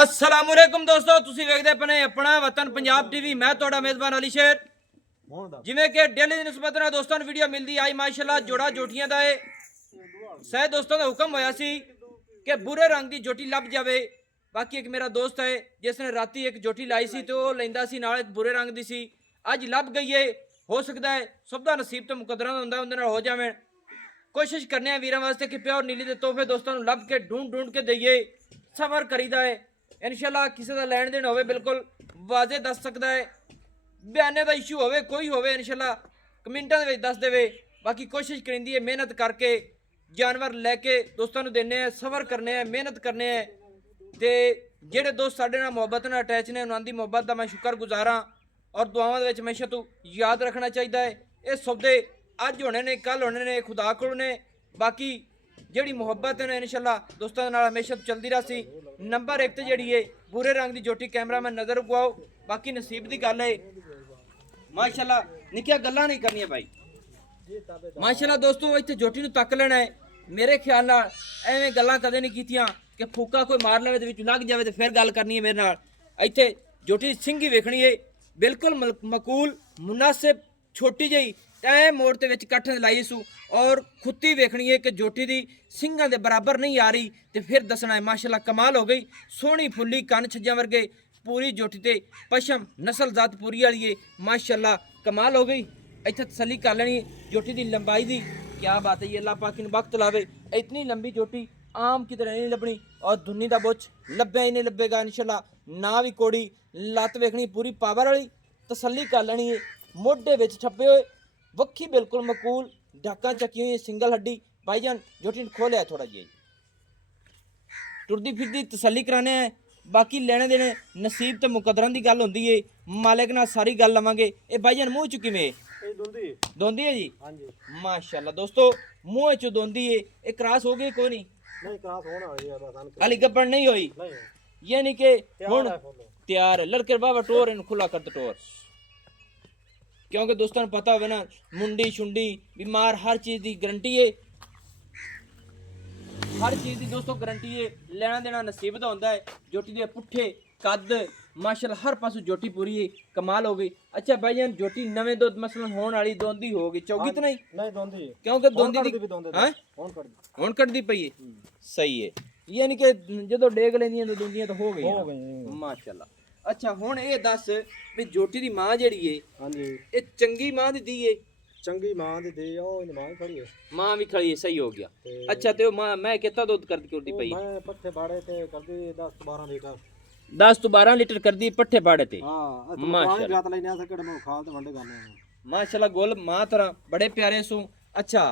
अस्सलामुअलैकुम दोस्तों, ਤੁਸੀਂ ਵੇਖਦੇ ਪਏ ਆਪਣਾ ਵਤਨ ਪੰਜਾਬ ਟੀਵੀ। ਮੈਂ ਤੁਹਾਡਾ ਮੇਜ਼ਬਾਨ ਅਲੀ ਸ਼ੇਰ। ਜਿਵੇਂ ਕਿ ਡੇਲੀ ਦੀ ਨਿਸਬਤ ਨਾਲ ਦੋਸਤਾਂ ਨੂੰ ਵੀਡੀਓ ਮਿਲਦੀ ਆਈ ਮਾਸ਼ਾਅੱਲਾ ਜੋੜਾ ਜੋਟੀਆਂ ਦਾ ਏ। ਸਹਿ ਦੋਸਤਾਂ ਦਾ ਹੁਕਮ ਹੋਇਆ ਸੀ ਕਿ ਬੁਰੇ ਰੰਗ ਦੀ ਜੋਟੀ ਲੱਭ ਜਾਵੇ। ਬਾਕੀ ਇੱਕ ਮੇਰਾ ਦੋਸਤ ਹੈ ਜਿਸ ਨੇ ਰਾਤੀ ਇੱਕ ਜੋਟੀ ਲਾਈ ਸੀ ਤੇ ਉਹ ਲੈਂਦਾ ਸੀ ਨਾਲ ਬੁਰੇ ਰੰਗ ਦੀ ਸੀ। ਅੱਜ ਲੱਭ ਗਈ ਏ। ਹੋ ਸਕਦਾ ਹੈ ਸਭ ਦਾ ਨਸੀਬ ਤੇ ਮੁਕੱਦਰਾਂ ਦਾ ਹੁੰਦਾ, ਉਹਦੇ ਨਾਲ ਹੋ ਜਾਵੇ। ਕੋਸ਼ਿਸ਼ ਕਰਨੇ ਆ ਵੀਰਾਂ ਵਾਸਤੇ ਕਿ ਪਿਓਰ ਨੀਲੀ ਦੇ ਤੋਹਫੇ ਦੋਸਤਾਂ ਨੂੰ ਲੱਭ ਕੇ ਢੂੰਡ ਕੇ ਦਈਏ। ਸਬਰ ਕਰੀਦਾ ਹੈ इंशाल्लाह। किसी का लैन देन हो बिल्कुल वाजे दस सकता है। बयाने का इशू हो कोई हो इंशाल्लाह कमेंटा दस दे। बाकी कोशिश करेंदी है मेहनत करके जानवर लैके दोस्तों को देने, सबर करने, मेहनत करने। तो जेडे दोस्त साढ़े नाल मुहब्बत नाल अटैच ने उन्होंने मुहब्बत का मैं शुक्रगुजार हाँ और दुआवां दे विच हमेशा तू याद रखना चाहिए है। ये सौदे अज होने ने, कल होने ने, खुदा कोल ने। बाकी ਜਿਹੜੀ ਮੁਹੱਬਤ ਹੈ ਇਨਸ਼ਾਅੱਲਾ ਦੋਸਤਾਂ ਦੇ ਨਾਲ ਹਮੇਸ਼ਾ ਚੱਲਦੀ ਰਹੀ ਸੀ। ਨੰਬਰ 1 ਤੇ ਜਿਹੜੀ ਹੈ ਪੂਰੇ ਰੰਗ ਦੀ ਜੋਟੀ ਕੈਮਰਾਮੈਨ ਨਜ਼ਰ ਰਖਵਾਓ। ਬਾਕੀ ਨਸੀਬ ਦੀ ਗੱਲ ਹੈ ਮਾਸ਼ਾਅੱਲਾ। ਨਿੱਕੀਆਂ ਗੱਲਾਂ ਨਹੀਂ ਕਰਨੀਆਂ ਭਾਈ ਮਾਸ਼ਾਅੱਲਾ। ਦੋਸਤੋ ਇੱਥੇ ਜੋਟੀ ਨੂੰ ਤੱਕ ਲੈਣਾ ਹੈ। ਮੇਰੇ ਖਿਆਲ ਨਾਲ ਐਵੇਂ ਗੱਲਾਂ ਕਦੇ ਨਹੀਂ ਕੀਤੀਆਂ ਕਿ ਫੂਕਾ ਕੋਈ ਮਾਰ ਲਵੇ ਤੇ ਵਿੱਚ ਲੱਗ ਜਾਵੇ ਤੇ ਫਿਰ ਗੱਲ ਕਰਨੀ ਹੈ ਮੇਰੇ ਨਾਲ। ਇੱਥੇ ਜੋਟੀ ਸਿੰਘ ਹੀ ਵੇਖਣੀ ਹੈ ਬਿਲਕੁਲ ਮਕੂਲ ਮੁਨਾਸਿਬ ਛੋਟੀ ਜਿਹੀ ਐ ਮੋੜ ਤੇ ਵਿੱਚ ਕੱਠ ਲਾਈ ਸੂ और खुत्ती वेखनी है कि जोटी दी सिंगां दे बराबर नहीं आ रही तो फिर दसना है। माशाल्लाह कमाल हो गई, सोहनी फुल्ली कन छज्जा वर्गे पूरी जोटी ते पशम नस्ल जात पूरी वाली है माशाल्लाह कमाल हो गई। इत्थे तसल्ली कर लेनी जोटी दी लंबाई दी। क्या बात है, ये अल्लाह पाक इन वक्त लावे। इतनी लंबी जोटी आम की तरह नहीं लभनी और धुन्नी दा बुच लब्बे ही नहीं लब्बेगा इंशाल्लाह। ना भी कोड़ी लत्त वेखनी पूरी पावर वाली, तसल्ली कर लेनी है। मोढे विच छपे हुए वक्खी बिल्कुल मकूल, ढाका चकी हुई सिंगल हड्डी। भाईजान जोटी खोलिया थोड़ा जी टुरदी फिरदी तसल्ली कराने हैं। बाकी लेने देने नसीब तो मुकदरां दी गल होंदी है। मालिक नाल सारी गल लवांगे। ये भाईजान मुँह चुकी में दोंदी है जी माशाल्लाह। दोस्तों मुँह चो दोंदी है। ये क्रॉस हो गई कोई नहीं, अली गब्बड़ नहीं हुई, यानी कि हुण तैयार है। लड़के बाबा टोर इन खुला कर दो टोर, क्योंकि दोस्तों पता हो ना मुंडी शुंडी बीमार हर चीज़ की गारंटी है। हर चीज़ की दोस्तों गारंटी है। लेना देना नसीब का होता है। जोटी दे पुट्ठे कद माशाल्लाह हर पासों जोटी पूरी है, कमाल हो गई। अच्छा भाईजान जोटी नवे दुध मसलन होने वाली दोंदी हो गई, चौगी तो नहीं दोंदी है क्योंकि दोंदी हुण कटदी पई है। सही है, यानी कि जो डेग लेंदियां दोंदियां तो हो गई माशाल्लाह। अच्छा हुण ये दस भी जोटी दी मां जेड़ी है हां जी ये चंगी मां दी है? चंगी मां दी दी ओ मां खड़ी है, मां भी खड़ी है। सही हो गया। अच्छा ते मां मैं कितना दूध कर दी पई? मैं पट्ठे बाड़े ते कर दी 10 12 लीटर 10 तो 12 लीटर कर दी पट्ठे बाड़े ते। हां माशाल्लाह जात लेने आ सकड़े मैं खाल ते वंडे करने माशाल्लाह। गोल मां तरह बड़े प्यारे सु। अच्छा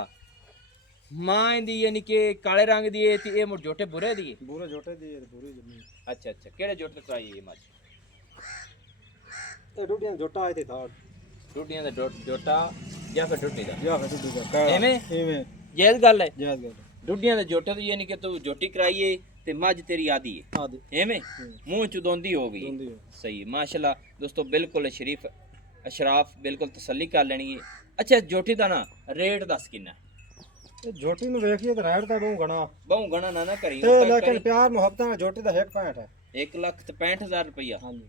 मां दी यानी कि काले रंग दी है ते ये मोर जोटे बुरे दी है? बुरे जोटे दी है पूरी जमीन। अच्छा अच्छा केड़े जोटे कराई है मां? ए डुडियां जोटा आए थे था डुडियां दा जोटा या फिर डुडी दा? या फिर डुडी दा एवें जायज गल है। जायज गल डुडियां दा जोटा तो यानी कि तू जोटी कराई है ते मझ तेरी आदी है आदी एवें मुंह च दोंदी हो गई। सही है माशाल्लाह। दोस्तों बिल्कुल शरीफ अशराफ बिल्कुल तसल्ली कर लेनी है। अच्छा जोटी दा ना रेट दस किन्ना? जोटी नु देखिए तो रेट दा बहु गणा ना करी ते लेकिन प्यार मोहब्बत में जोटी दा 1.65 है। 1,65,000 रुपया। हां जी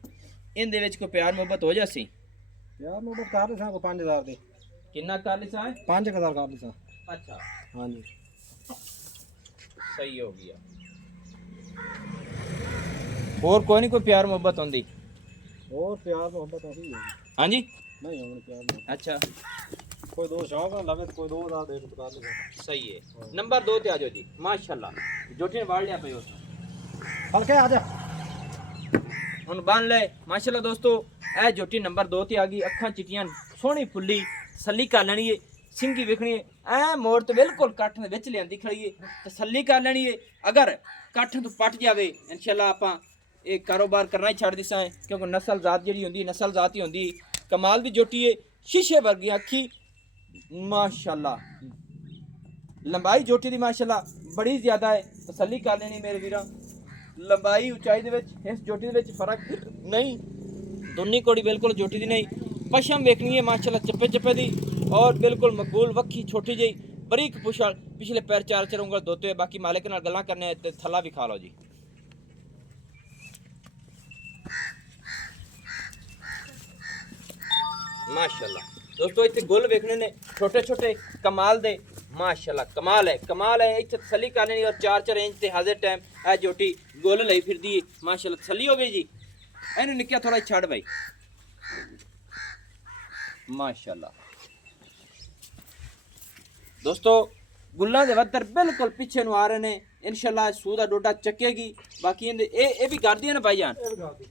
इनदे विच कोई प्यार मोहब्बत हो जासी? प्यार मोहब्बत कर सा को 5000 दे। किन्ना कर लिसा है? 5000 कर लिसा। अच्छा हां जी सही हो गया। और कोई नहीं कोई प्यार मोहब्बत होंदी? और प्यार मोहब्बत होती है हां जी नहीं होने प्यार मोहब्बत। अच्छा कोई दो शौक है लवे तो कोई 2000 दे बता दे। सही है। नंबर 2 ते आ जाओ जी माशाल्लाह। जोटी ने वाड़ लिया पे उस हल्के आ जा हुन बन ले माशाल्लाह। दोस्तों ए जोटी नंबर 2 ते आ गई। अखां चिटियां सोहनी फुल्ली तसल्ली कर लेनी है। सिंगी वेखनी है ऐ मोड़ तो बिल्कुल कट्ठ दे विच लियांदी खड़ी है, तसल्ली कर लेनी है। अगर कट्ठ तो पट जावे इंशाल्लाह आपां ये कारोबार करना ही छड़ दिसां है, क्योंकि नस्ल जात जेहड़ी हुंदी नस्ल जात ही हुंदी। कमाल दी जोटी है, शीशे वर्गी अखी माशाल्लाह। लंबाई जोटी दी माशाल्लाह बड़ी ज़्यादा है, तसल्ली कर लेनी मेरे वीरां। लंबाई उचाई दे विच इस जोटी दे विच फर्क नहीं, दुन्नी कोड़ी बिल्कुल जोटी दी नहीं। पशम वेखनी है माशाल्लाह चप्पे चप्पे दी और बिल्कुल मकबूल वक्खी छोटी जी बरीक पुछल पिछले पैर 4 4 उंगल धोते हुए। बाकी मालिक नाल गल्लां करने ते थल्ला भी खा लो जी। ਮਾਸ਼ਾਅੱਲਾ ਦੋਸਤੋ ਇੱਥੇ ਗੁੱਲ ਵੇਖਣੇ ਨੇ ਛੋਟੇ ਛੋਟੇ ਕਮਾਲ ਦੇ ਮਾਸ਼ਾਅੱਲਾ ਕਮਾਲ ਹੈ ਇੱਥੇ ਤਸੱਲੀ ਕਰ ਲੈਣੀ ਔਰ 4 ਇੰਚ ਤੇ ਹਾਜ਼ਰ ਟਾਈਮ ਇਹ ਜੋਟੀ ਗੁੱਲ ਲਈ ਫਿਰਦੀ ਹੈ ਮਾਸ਼ਾਅੱਲਾ ਤਸੱਲੀ ਹੋ ਗਈ ਜੀ ਇਹਨੂੰ ਨਿੱਕਿਆ ਥੋੜਾ ਛੱਡ ਬਾਈ ਮਾਸ਼ਾਅੱਲਾ ਦੋਸਤੋ ਗੁੱਲਾਂ ਦੇ ਵੱਧਰ ਬਿਲਕੁਲ ਪਿੱਛੇ ਨੂੰ ਆ ਰਹੇ ਨੇ ਇਨਸ਼ਾਅੱਲਾ ਸੂ ਦਾ ਡੋਡਾ ਚੱਕੇਗੀ ਬਾਕੀ ਇਹਦੇ ਇਹ ਵੀ ਕਰਦੀਆਂ ਨੇ ਭਾਈਜਾਨ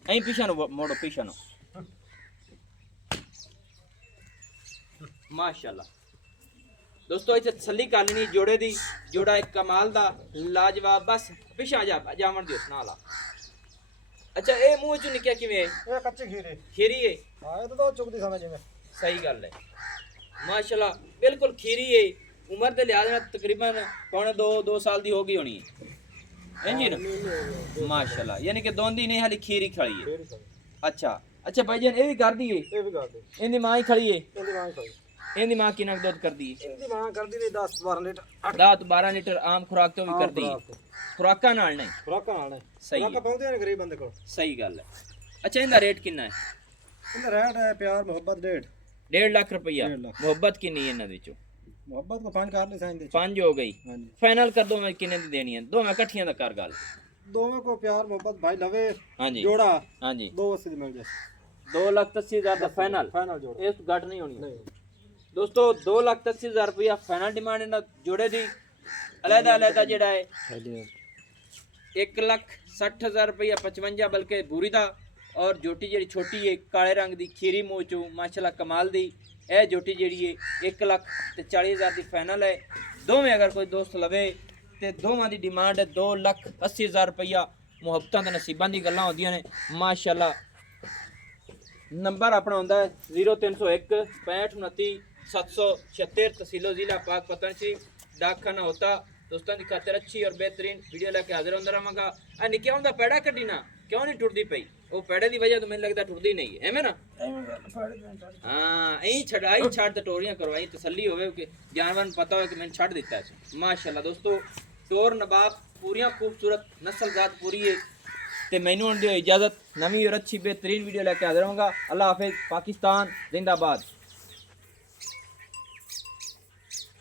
ਐਂ ਪਿੱਛੇ ਨੂੰ ਮੋੜੋ ਪਿੱਛੇ ਨੂੰ ਮਾਸ਼ਾਅੱਲਾ ਦੋਸਤੋ ਇੱਥੇ ਤਸੱਲੀ ਕਰ ਲੈਣੀ ਜੋੜੇ ਦੀ ਜੋੜਾ ਇੱਕ ਕਮਾਲ ਦਾ ਲਾਜਵਾਬ ਬਸ ਪਿੱਛਾ ਜਾਵਣ ਦਿਓ ਨਾਲ ਅੱਛਾ ਇਹ ਮੂੰਹ ਚੋਂ ਨਿਕਿਆ ਕਿਵੇਂ ਇਹ ਕੱਚੇ ਖੀਰੀ ਹੈ ਹਾਂ ਇਹ ਤਾਂ ਚੁੱਕਦੀ ਸਮਝ ਜਿਵੇਂ ਸਹੀ ਗੱਲ ਹੈ ਮਾਸ਼ਾਅੱਲਾ ਬਿਲਕੁਲ ਖੀਰੀ ਹੈ ਉਮਰ ਦੇ ਲਿਹਾਜ਼ ਨਾਲ ਤਕਰੀਬਨ ਪੌਣੇ 2 ਸਾਲ ਦੀ ਹੋ ਗਈ ਹੋਣੀ ਹੈ ਇੰਜੀ ਨਾ ਮਾਸ਼ਾਅੱਲਾ ਯਾਨੀ ਕਿ ਦੋਂਦੀ ਨਹੀਂ ਹਾਲੀ ਖੀਰੀ ਖੜੀ ਹੈ ਅੱਛਾ ਭਾਈਜਾਨ ਇਹ ਵੀ ਕਰਦੀ ਹੈ ਇਹ ਵੀ ਕਰਦੇ ਇਹਦੀ ਮਾਂ ਹੀ ਖੜੀ ਹੈ ਇਹਦੀ ਮਾਂ ਖਾਈ ਇਹਦੀ ਮਾਂ ਕਿੰਨਾ ਕੁ ਦੁੱਧ ਕਰਦੀ ਹੈ ਇਹਦੀ ਮਾਂ ਕਰਦੀ ਨੇ 10-12 ਲੀਟਰ 10-12 ਲੀਟਰ ਆਮ ਖੁਰਾਕ ਤੋਂ ਵੀ ਕਰਦੀ ਹੈ ਖੁਰਾਕਾਂ ਨਾਲ ਨਹੀਂ ਖੁਰਾਕਾਂ ਨਾਲ ਨੇ ਸਹੀ ਖੁਰਾਕਾਂ ਪਾਉਂਦੇ ਨੇ ਗਰੀਬ ਬੰਦੇ ਕੋਲ ਸਹੀ ਗੱਲ ਹੈ ਅੱਛਾ ਇਹਦਾ ਰੇਟ ਕਿੰਨਾ ਹੈ ਇਹਦਾ ਰੇਟ ਹੈ ਪਿਆਰ ਮੁਹੱਬਤ 1.5 ਲੱਖ ਰੁਪਈਆ 1.5 ਲੱਖ। ਮੁਹੱਬਤ ਕਿੰਨੀ ਹੈ ਇਹਨਾਂ ਵਿੱਚੋਂ ਮੁਹੱਬਤ ਕੋ 5 ਕਰ ਲੈ ਸਾਈਂ ਦੇ 5 ਹੋ ਗਈ ਹਾਂਜੀ ਫਾਈਨਲ ਕਰ ਦੋ ਮੈਂ ਕਿੰਨੇ ਦੀ ਦੇਣੀ ਹੈ ਦੋਵੇਂ ਇਕੱਠੀਆਂ ਦਾ ਕਰ ਗੱਲ ਦੋਵੇਂ ਕੋ ਪਿਆਰ ਮੁਹੱਬਤ ਭਾਈ ਲਵੇ ਹਾਂਜੀ ਜੋੜਾ ਹਾਂਜੀ 280 ਦੀ ਮਿਲ ਜਾਏ 2,80,000 ਦਾ ਫਾਈਨਲ ਫਾਈਨਲ ਜੋੜਾ ਇਸ ਤੋਂ ਘੱਟ ਨਹੀਂ ਹੋਣੀ ਨਹੀਂ ਦੋਸਤੋ 2,80,000 ਰੁਪਇਆ ਫਾਈਨਲ ਡਿਮਾਂਡ ਇਹਨਾਂ ਜੋੜੇ ਦੀ ਅਲੱਗਾ ਜਿਹੜਾ ਹੈ 1,60,000 ਰੁਪਇਆ 55 ਬਲਕਿ ਬੂਰੀ ਦਾ ਔਰ ਜੋਟੀ ਜਿਹੜੀ ਛੋਟੀ ਹੈ ਕਾਲੇ ਰੰਗ ਦੀ ਖੀਰੀ ਮੋਚੂ ਮਾਸ਼ਾਅੱਲਾ ਕਮਾਲ ਦੀ ਇਹ ਜੋਟੀ ਜਿਹੜੀ ਹੈ 1,40,000 ਦੀ ਫਾਈਨਲ ਹੈ ਦੋਵੇਂ ਅਗਰ ਕੋਈ ਦੋਸਤ ਲਵੇ ਤੇ ਦੋਵਾਂ ਦੀ ਡਿਮਾਂਡ ਹੈ 2,80,000 ਰੁਪਇਆ ਮੁਹੱਬਤਾਂ ਤੇ ਨਸੀਬਾਂ ਦੀ ਗੱਲਾਂ ਹੁੰਦੀਆਂ ਨੇ ਮਾਸ਼ਾਅੱਲਾ ਨੰਬਰ ਆਪਣਾ ਹੁੰਦਾ ਹੈ 0301 6529 776 तहसीलो जिला पाक पतन शरीफ डाकखाना होता दोस्तों की खातिर अच्छी और बेहतरीन वीडियो लेके हाजिर होंदा रहांगा आ निक्किया हुंदा पैड़ा कड्डी ना क्यों नहीं टुटदी पई वो पैड़े दी वजह तो मैनूं लगदा टुटदी नहीं है एवें ना हां एही छड़ाई छाड़ ते टोरियां करवाई तसल्ली होवे कि जानवर पता हो कि मैंने छड़ दिता है माशाल्लाह दोस्तों टोर नवाब पूरियां खूबसूरत नस्ल जात पूरी है ते मैनूं हुण दिओ इजाजत नवीं और अच्छी बेहतरीन वीडियो लेके हाजिर होंगा अल्लाह हाफिज़ पाकिस्तान जिंदाबाद।